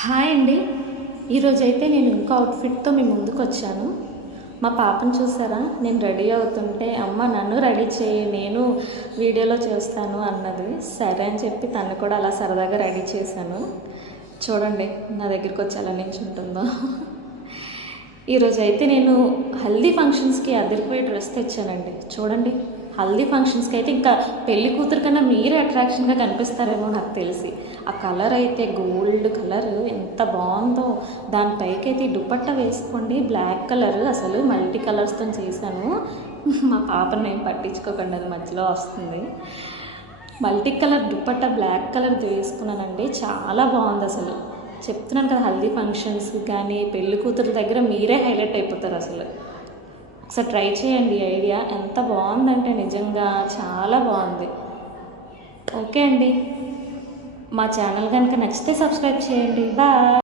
Hi అండి. ఈరోజైతే నేను ఇంకో అవుట్ఫిట్తో మీ ముందుకు వచ్చాను. మా పాపను చూసారా, నేను రెడీ అవుతుంటే అమ్మ నన్ను రెడీ చేయి, నేను వీడియోలో చేస్తాను అన్నది. సరే అని చెప్పి తను కూడా అలా సరదాగా రెడీ చేశాను. చూడండి నా దగ్గరికి వచ్చి ఎలా నించుంటుందో. ఈరోజు అయితే నేను హల్దీ ఫంక్షన్స్కి అదిరిపోయే డ్రెస్ తెచ్చానండి. చూడండి, హల్దీ ఫంక్షన్స్కి అయితే ఇంకా పెళ్లి కూతురు కన్నా మీరే అట్రాక్షన్గా కనిపిస్తారేమో నాకు తెలిసి. ఆ కలర్ అయితే గోల్డ్ కలర్ ఎంత బాగుందో. దానిపైకి అయితే దుపట్టా వేసుకోండి, బ్లాక్ కలర్, అసలు మల్టీ కలర్స్తో చేశాను. మా పాపను నేను పట్టించుకోకండి, అది మధ్యలో వస్తుంది. Multi colour dupatta black colour వేసుకున్నానండి, చాలా బాగుంది అసలు. చెప్తున్నాను కదా, హల్దీ ఫంక్షన్స్ కానీ పెళ్లి కూతురు దగ్గర మీరే హైలైట్ అయిపోతారు అసలు. ఒకసారి ట్రై చేయండి. ఐడియా ఎంత బాగుందంటే నిజంగా చాలా బాగుంది. ఓకే అండి, మా ఛానల్ కనుక నచ్చితే సబ్స్క్రైబ్ చేయండి. బాయ్.